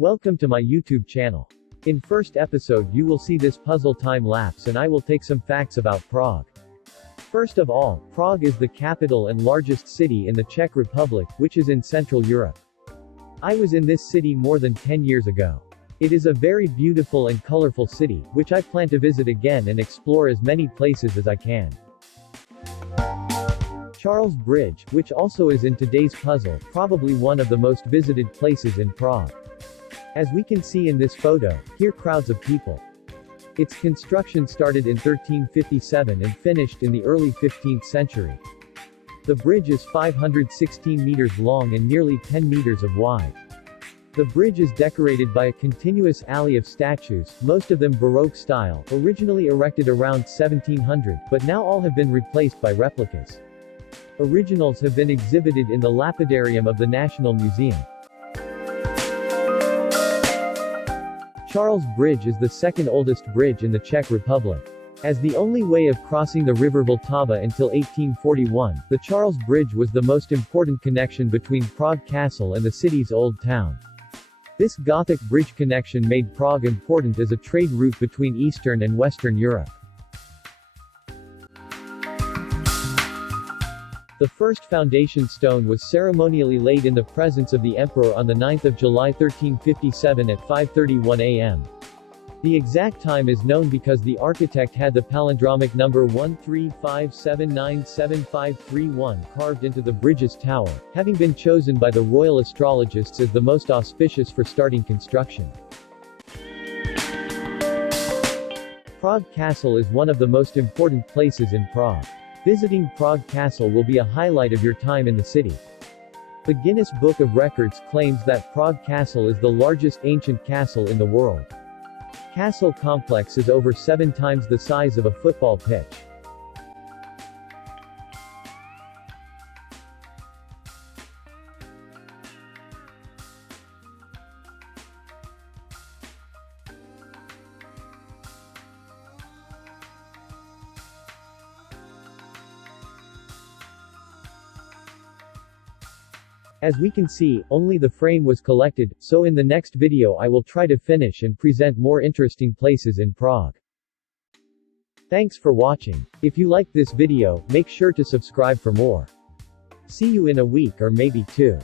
Welcome to my YouTube channel. In first episode you will see this puzzle time lapse and I will take some facts about Prague. First of all, Prague is the capital and largest city in the Czech Republic, which is in Central Europe. I was in this city more than 10 years ago. It is a very beautiful and colorful city, which I plan to visit again and explore as many places as I can. Charles Bridge, which also is in today's puzzle, probably one of the most visited places in Prague. As we can see in this photo, here crowds of people. Its construction started in 1357 and finished in the early 15th century. The bridge is 516 meters long and nearly 10 meters wide. The bridge is decorated by a continuous alley of statues, most of them Baroque style, originally erected around 1700, but now all have been replaced by replicas. Originals have been exhibited in the lapidarium of the National Museum. Charles Bridge is the second oldest bridge in the Czech Republic. As the only way of crossing the river Vltava until 1841, the Charles Bridge was the most important connection between Prague Castle and the city's old town. This Gothic bridge connection made Prague important as a trade route between Eastern and Western Europe. The first foundation stone was ceremonially laid in the presence of the emperor on the 9th of July 1357 at 5:31 a.m. The exact time is known because the architect had the palindromic number 1357975531 carved into the bridge's tower, having been chosen by the royal astrologists as the most auspicious for starting construction. Prague Castle is one of the most important places in Prague. Visiting Prague Castle will be a highlight of your time in the city. The Guinness Book of Records claims that Prague Castle is the largest ancient castle in the world. Castle complex is over 7 times the size of a football pitch. As we can see, only the frame was collected, so in the next video I will try to finish and present more interesting places in Prague. Thanks for watching. If you liked this video, make sure to subscribe for more. See you in a week or maybe 2.